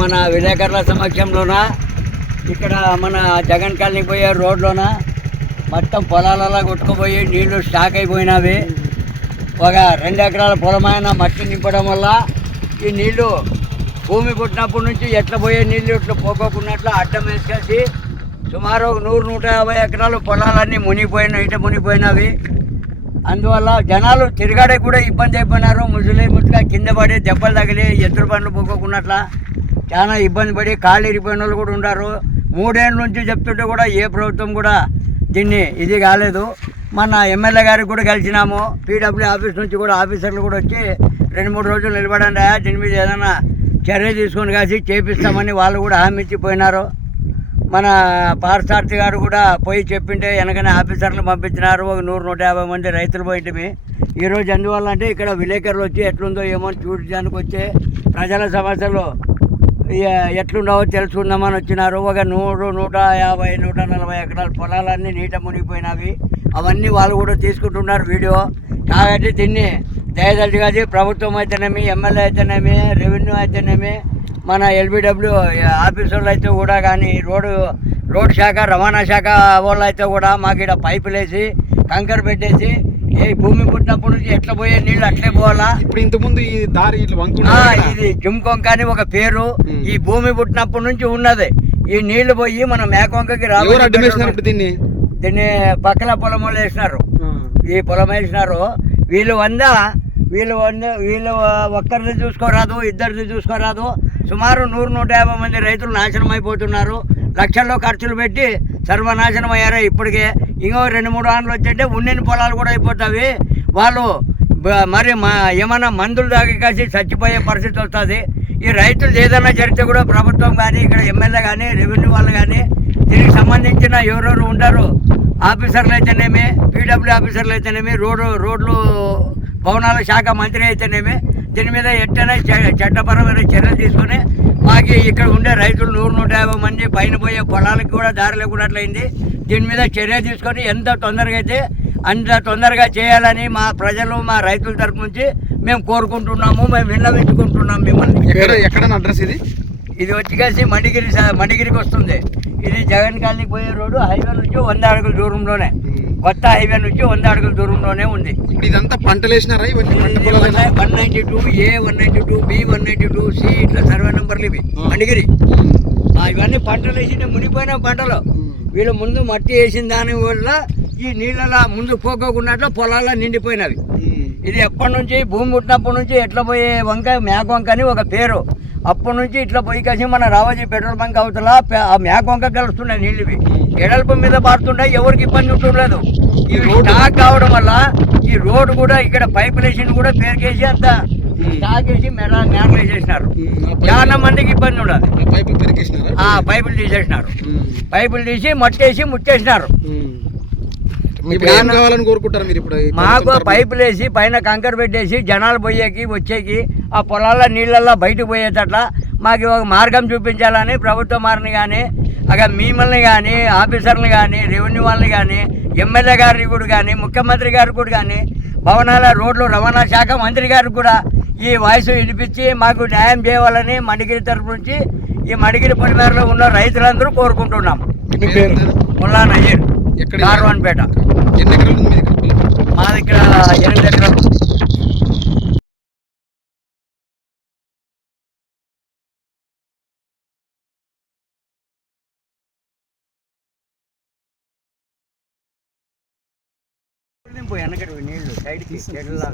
మన విలేకరుల సమక్షంలోన? ఇక్కడ మన జగన్ కాలనీ పోయే రోడ్లోన? మొత్తం పొలాలలో కొట్టుకుపోయి నీళ్ళు స్టాక్ అయిపోయినవి. ఒక రెండు ఎకరాల పొలమైన మట్టి నింపడం వల్ల ఈ నీళ్ళు భూమి పుట్టినప్పటి నుంచి ఎట్లా పోయే నీళ్ళు ఇట్లా పోకోకున్నట్లు అడ్డం వేసుకేసి సుమారు ఒక నూరు నూట యాభై ఎకరాలు పొలాలన్నీ మునిగిపోయినాయి ఇట మునిగిపోయినవి. అందువల్ల జనాలు తిరగాడే కూడా ఇబ్బంది అయిపోయినారు. ముసలి ముట్టుగా కింద పడి దెబ్బలు తగిలి ఎదురు బండ్లు పోకోకున్నట్ల. చాలా ఇబ్బంది పడి కాళ్ళు ఇరిపోయిన వాళ్ళు కూడా ఉన్నారు మూడేళ్ళ నుంచి చెప్తుంటే కూడా ఏ ప్రభుత్వం కూడా దీన్ని ఇది కాలేదు. మన ఎమ్మెల్యే గారికి కూడా కలిసినాము. పీడబ్ల్యూ ఆఫీస్ నుంచి కూడా ఆఫీసర్లు కూడా వచ్చి రెండు మూడు రోజులు నిలబడండి దీని మీద ఏదైనా చర్య తీసుకొని కాసి చేపిస్తామని వాళ్ళు కూడా హామీ ఇచ్చిపోయినారు. మన పార్థసారథి గారు కూడా పోయి చెప్పింటే వెనకనే ఆఫీసర్లు పంపించినారు. ఒక నూరు నూట యాభై మంది రైతులు పోయింటిమి. ఈరోజు ఎందువల్ల అంటే ఇక్కడ విలేకరులు వచ్చి ఎట్లుందో ఏమో చూడడానికి వచ్చే ప్రజల సమస్యలు ఎట్లుండవో తెలుసుకుందామని వచ్చినారు. ఒక నూరు నూట యాభై నూట నలభై ఎకరాల పొలాలన్నీ నీట మునిగిపోయినవి. అవన్నీ వాళ్ళు కూడా తీసుకుంటున్నారు వీడియో. కాబట్టి దీన్ని దయదలిచి కాదు ప్రభుత్వం అయితేనేమి ఎమ్మెల్యే అయితేనేమి రెవెన్యూ అయితేనేమి మన ఎల్బిడబ్ల్యూ ఆఫీసర్లు అయితే కూడా కానీ రోడ్డు రోడ్ శాఖ రవాణా శాఖ వాళ్ళు అయితే కూడా మాకు ఇక్కడ పైపులేసి కంకర్ కంకర పెట్టేసి ఏ భూమి పుట్టినప్పటి నుంచి ఎట్లా పోయే నీళ్ళు అట్లే పోవాలా? ఇప్పుడు ఇంత ముందు ఈ దారి ఇది జుమ్కొంక అని ఒక పేరు. ఈ భూమి పుట్టినప్పటి నుంచి ఉన్నది. ఈ నీళ్ళు పోయి మన మేకొంకకి రావాలి. దీన్ని? దీన్ని పక్కన పొలం వాళ్ళు వేసినారు. ఈ పొలం వేసినారు. వీళ్ళు వంద? వీళ్ళు వంద వీళ్ళు ఒక్కరిది చూసుకోరాదు ఇద్దరిది చూసుకోరాదు. సుమారు నూరు నూట యాభై మంది రైతులు నాశనం అయిపోతున్నారు. లక్షల్లో ఖర్చులు పెట్టి సర్వనాశనం అయ్యారు ఇప్పటికే. ఇంకో రెండు మూడు ఆన్లు వచ్చంటే ఉండిన పొలాలు కూడా అయిపోతాయి వాళ్ళు మరి మా ఏమన్నా మందులు దాగి కాసి చచ్చిపోయే పరిస్థితి వస్తుంది. ఈ రైతులు ఏదైనా జరిగితే కూడా ప్రభుత్వం కానీ ఇక్కడ ఎమ్మెల్యే కానీ రెవెన్యూ వాళ్ళు కానీ దీనికి సంబంధించిన ఎవరెవరు ఉంటారు? ఆఫీసర్లు అయితేనేమి పీడబ్ల్యూ ఆఫీసర్లు అయితేనేమి రోడ్డు రోడ్లు భవనాల శాఖ మంత్రి అయితేనేమి దీని మీద ఎట్టైనా చట్టపరమైన చర్యలు తీసుకొని మాకు ఇక్కడ ఉండే రైతులు నూరు నూట యాభై మంది పైన పోయే పొలాలకు కూడా దారి లేకున్నట్లయింది దీని మీద చర్య తీసుకొని ఎంత తొందరగా అయితే అంత తొందరగా చేయాలని మా ప్రజలు మా రైతుల తరపు నుంచి మేము కోరుకుంటున్నాము మేము విన్నవించుకుంటున్నాం మిమ్మల్ని. ఎక్కడ అడ్రస్ ఇది? ఇది వచ్చేసి మణిగిరి స- మణిగిరికి వస్తుంది. ఇది జగన్ కాలనీకి పోయే రోడ్డు హైవే నుంచి వంద అడుగుల దూరంలోనే. కొత్త హైవే నుంచి వంద అడుగుల దూరంలోనే ఉంది. ఇప్పుడు ఇదంతా పంటలు వేసినారా? ఇవన్నీ పంట పొలాలేనా one ninety two A one ninety two B one ninety two C ఇట్లా సర్వే నెంబర్లు ఇవి. ఆ, ఇవన్నీ పంటలు వేసిన మునిపోయిన పంటలు. వీళ్ళు ముందు మట్టి వేసిన దాని వల్ల ఈ నీళ్ళలా ముందు పోకోకున్నట్లు పొలాల్లో నిండిపోయినవి. ఇది ఎప్పటి నుంచి భూమి పుట్టినప్పటి నుంచి ఎట్లా పోయే వంక మేక వంక అని ఒక పేరు. అప్పటి నుంచి ఇట్లా పోయి కలిసి మన రావాజీ పెట్రోల్ బంక్ అవతల ఆ మేక వంక కలుస్తున్నాయి నీళ్ళు ఇవి. ఎడల్పు మీద పారుతుంటాయి ఎవరికి ఇబ్బంది ఉంటుండలేదు ఈ స్టాక్ కావడం వల్ల ఈ రోడ్డు కూడా ఇక్కడ పైప్ వేసి కూడా పేరుకేసి అంత స్టాక్ వేసి మెడ మేడలు వేసేసినారు. చాలా మందికి ఇబ్బంది ఉండదు. పైపులు ఆ పైపులు తీసేసినారు. పైపులు తీసి మట్టేసి ముట్టేసినారు. మాకు? పైపులు వేసి పైన కంకర పెట్టేసి జనాలు పోయేకి వచ్చేకి ఆ పొలాల నీళ్ళల్లో బయటకు పోయేటట్ల మాకు ఒక మార్గం చూపించాలని ప్రభుత్వ వారిని కానీ అక్కడ మిమ్మల్ని కానీ ఆఫీసర్ని కానీ రెవెన్యూ వాళ్ళని కానీ ఎమ్మెల్యే గారికి కూడా కానీ ముఖ్యమంత్రి గారికి కూడా కానీ భవనాల రోడ్లు రవాణా శాఖ మంత్రి గారికి కూడా ఈ వాయిస్ వినిపించి మాకు న్యాయం చేయాలని మణిగిరి తరపు నుంచి ఈ మణిగిరి పరిమాణంలో ఉన్న రైతులందరూ కోరుకుంటున్నాం? ముల్లా ఎక్కడ కార్వాన్పేట? మా దగ్గర ఎనిమిది ఎకరాలు వెనకటి నీళ్ళు సైడ్కి చెట్ల